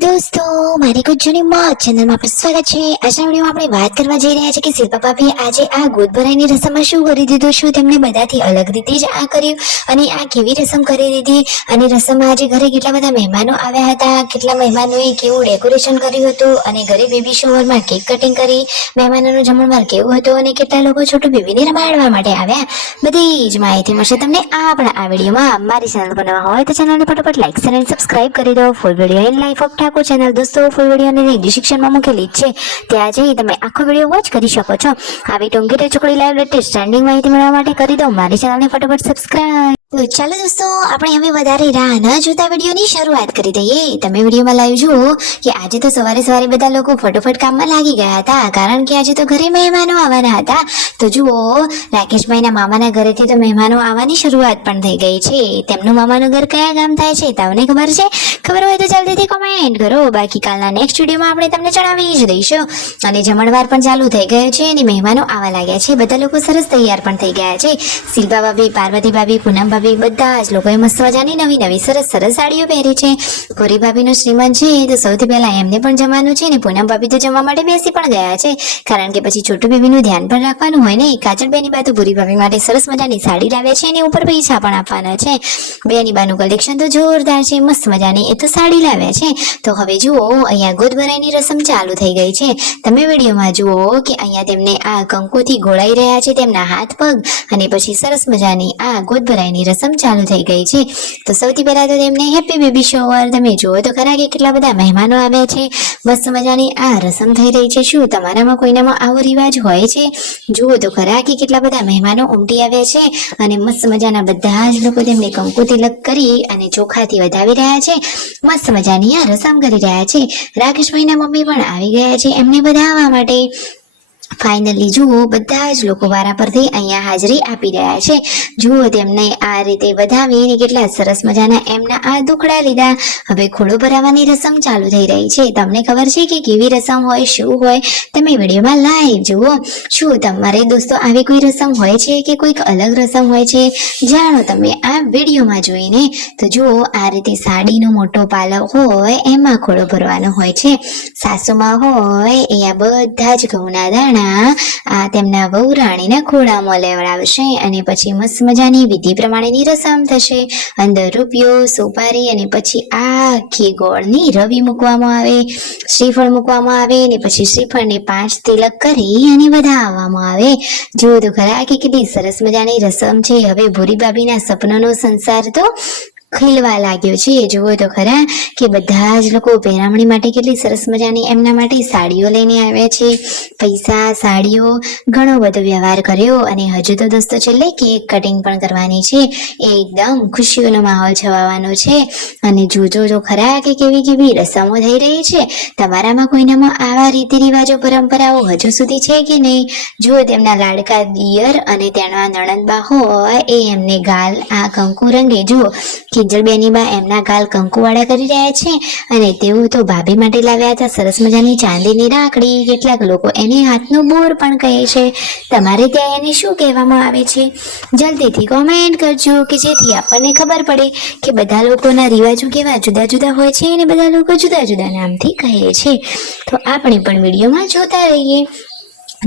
दोस्तों मारी कुछ जूनी मौज चैनल में आपका स्वागत है। આજના વિડિયોમાં આપણે વાત કરવા જઈ રહ્યા છીએ કે શિલ્પા ભાભી આજે આ ગોદ ભરાઈની રસમમાં શું કરી દીધું, શું તેમને બધાથી અલગ રીતે જ આ કર્યું અને આ કેવી રસમ કરી દીધી અને રસમમાં આજે ઘરે કેટલા બધા મહેમાનો આવ્યા હતા, કેટલા મહેમાનોએ કેવું ડેકોરેશન કર્યું હતું અને ઘરે બેબી શોવરમાં કેક કટિંગ કરી, મહેમાનોનું જમણવાર કેવું હતું અને કેટલા લોકો છોટું બેબીને રમાડવા માટે આવ્યા, બધી જ માહિતી મળશે તમને આપણા આ વિડિયોમાં। મારી ચેનલ પર નવા હોય તો ચેનલને ફટાફટ લાઈક શેર અને સબસ્ક્રાઇબ કરી દો। Full video in life of Thakor channel દોસ્તો ફૂલ વિડિયો ને ડિસ્ક્રિપ્શનમાં મૂકેલી છે, ત્યાં જઈ તમે આખો વિડિયો વોચ કરી શકો છો। આવી ટોંગી ચોકડી લાઈવ લેટેસ્ટ ટ્રેન્ડિંગ માહિતી મેળવવા માટે કરી દો મારી ચેનલને ફટાફટ સબસ્ક્રાઇબ। તો ચાલો દોસ્તો આપણે હવે વધારે રાહ ન જોતા વિડિયોની શરૂઆત કરી દઈએ। તમે વિડિયોમાં લાઈવ જુઓ કે આજે તો સવારે સવારે બધા લોકો ફટોફટ કામમાં લાગી ગયા હતા, કારણ કે આજે તો ઘરે મહેમાનો આવવાના હતા। તો જુઓ રાકેશભાઈના મામાના ઘરેથી તો મહેમાનો આવવાની શરૂઆત પણ થઈ ગઈ છે। તેમનું મામાનું ઘર કયા ગામ થાય છે તમને ખબર છે? ખબર હોય તો જલ્દીથી કોમેન્ટ કરો, બાકી કાલના નેક્સ્ટ વિડીયોમાં આપણે તમને જણાવી જ દઈશું। અને જમણવાર પણ ચાલુ થઈ ગયો છે અને મહેમાનો આવવા લાગ્યા છે, બધા લોકો સરસ તૈયાર પણ થઈ ગયા છે। શિલ્પા ભાભી, પાર્વતી ભાભી, પૂનમ ભાભી બધા જ લોકોએ મસ્ત મજાની નવી નવી સરસ સરસ સાડીઓ પહેરી છે। ગોરી ભાભીનો શ્રીમંત છે તો સૌથી પહેલા એમને પણ જમવાનું છે ને પૂનમ ભાભી તો જમવા માટે બેસી પણ ગયા છે, કારણ કે પછી છોટું બેબીનું ધ્યાન પણ રાખવાનું હોય ને। કાજલ બેની બા તો ગોરી ભાભી માટે સરસ મજાની સાડી લાવ્યા છે અને ઉપર પૈસા પણ આપવાના છે। બેની બાનું કલેક્શન તો જોરદાર છે, મસ્ત મજાની એ તો સાડી લાવ્યા છે। તો હવે જુઓ અહીંયા ગોદ ભરાઈની રસમ ચાલુ થઈ ગઈ છે। તમે વિડીયોમાં જુઓ કે અહીંયા તેમને આ કંકુથી ગોળાઈ રહ્યા છે તેમના હાથ પગ, અને પછી સરસ મજાની આ ગોદ ભરાઈની રસમ ચાલુ થઈ ગઈ છે। તો સૌથી પહેલા તો તેમને હેપી બેબી શોવર, તમે જુઓ તો ખરા કે કેટલા બધા મહેમાનો આવ્યા છે, મસ્ત મજાની આ રસમ થઈ રહી છે। શું તમારામાં કોઈનામાં આવો રિવાજ હોય છે? જુઓ તો ખરા કે કેટલા બધા મહેમાનો ઉમટી આવ્યા છે અને મસ્ત મજાના બધા જ લોકો તેમને કંકુ તિલક કરી અને ચોખાથી વધાવી રહ્યા છે, મસ્ત મજાની આ રસમ કરી રહ્યા છે। રાકેશભાઈના મમ્મી પણ આવી ગયા છે એમને વધાવવા માટે। ફાઇનલી જુઓ બધા જ લોકો વારા પરથી અહીંયા હાજરી આપી રહ્યા છે। જુઓ તેમને આ રીતે વધાવીને કેટલા સરસ મજાના એમના આ દુખડા લીધા। હવે ખોળો ભરાવાની રસમ ચાલુ થઈ રહી છે। તમને ખબર છે કે કેવી રસમ હોય, શું હોય? તમે વિડીયોમાં લાઈવ જુઓ। શું તમારે દોસ્તો આવી કોઈ રસમ હોય છે કે કોઈક અલગ રસમ હોય છે? જાણો તમે આ વિડીયોમાં જોઈને। તો જુઓ આ રીતે સાડીનો મોટો પાલવ હોય એમાં ખોળો ભરવાનો હોય છે। સાસુમાં હોય એ આ બધા જ ઘઉંના દાણા આ તેમના વહુ રાણીના ખોળામાં લેવડાવશે અને પછી મસ્ત મજાની વિધિ પ્રમાણેની રસમ થશે। અંદર રૂપિયો, સોપારી અને પછી આખી ગોળની રવી મૂકવામાં આવે, શ્રીફળ મૂકવામાં આવે અને પછી શ્રીફળને 5 તિલક કરી અને વધાવવામાં આવે। જુઓ તો ખરા કે કેટલી સરસ મજાની રસમ છે। હવે ભૂરી ભાભીના સપનાનો સંસાર તો ખીલવા લાગ્યો છે। જુઓ તો ખરા કે બધા જ લોકો પહેરામણી માટે કેટલી સરસ મજાની એમના માટે સાડીઓ લઈને આવ્યા છે। પૈસા, સાડીઓ, ઘણો બધો વ્યવહાર કર્યો અને હજુ તો દોસ્તો છેલ્લે કેક કટિંગ પણ કરવાની છે। એકદમ ખુશીઓનો માહોલ છવાવાનો છે અને જોજો જો ખરા કે કેવી કેવી રસમો થઈ રહી છે। તમારામાં કોઈનામાં આવા રીતિ રિવાજો, પરંપરાઓ હજુ સુધી છે કે નહીં? જુઓ તેમના લાડકા દિયર અને તેના નણંદબા હોય એ એમને ગાલ આ કંકુ રંગે, જુઓ કિંજલ બેની બા એમના ગાલ કંકુવાળા કરી રહ્યા છે અને તેઓ તો ભાભી માટે લાવ્યા હતા સરસ મજાની ચાંદીની રાખડી, કેટલાક લોકો એને હાથનો બોર પણ કહે છે। તમારે ત્યાં એને શું કહેવામાં આવે છે? જલ્દીથી કોમેન્ટ કરજો કે જેથી આપણને ખબર પડે કે બધા લોકોના રિવાજો કેવા જુદા જુદા હોય છે અને બધા લોકો જુદા જુદા નામથી કહે છે। તો આપણે પણ વિડીયોમાં જોતા રહીએ।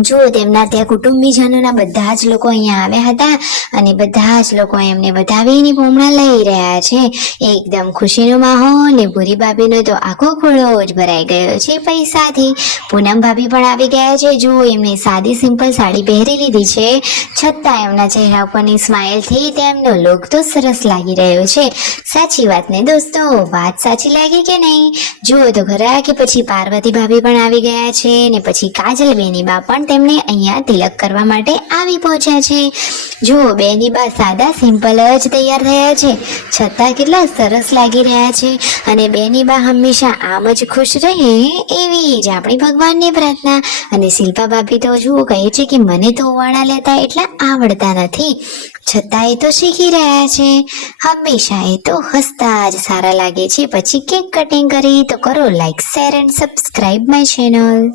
જુઓ તેમના ત્યાં કુટુંબીજનોના બધા જ લોકો અહીંયા આવ્યા હતા અને બધા જ લોકો એમને વધાવીને ભૂમણા લઈ રહ્યા છે। એકદમ ખુશીનો માહોલ ને ભૂરી ભાભીનો તો આખો ખોળો જ ભરાઈ ગયો છે પૈસાથી। પૂનમ ભાભી પણ આવી ગયા છે। જુઓ એમને સાદી સિમ્પલ સાડી પહેરી લીધી છે, છતાં એમના ચહેરા ઉપરની સ્માઇલથી તેમનો લુક તો સરસ લાગી રહ્યો છે। સાચી વાત ને દોસ્તો? વાત સાચી લાગી કે નહીં? જુઓ તો ખરા કે પછી પાર્વતી ભાભી પણ આવી ગયા છે ને પછી કાજલ બેની બા પણ તેમને અહીંયા તિલક કરવા માટે આવી પહોંચ્યા છે। જુઓ બેની બા સાદા સિમ્પલ જ તૈયાર થયા છે, છતાં કેટલા સરસ લાગી રહ્યા છે અને બેની બા હંમેશા આમ જ ખુશ રહે એવી જ આપણી ભગવાનની પ્રાર્થના। અને શિલ્પા ભાભી તો જુઓ કહે છે કે મને તો ઓવાળા લેતા એટલા આવડતા નથી, છતાં એ તો શીખી રહ્યા છે। હંમેશા એ તો હસતા જ સારા લાગે છે। પછી કેક કટિંગ કરી તો કરો like, share and subscribe my channel.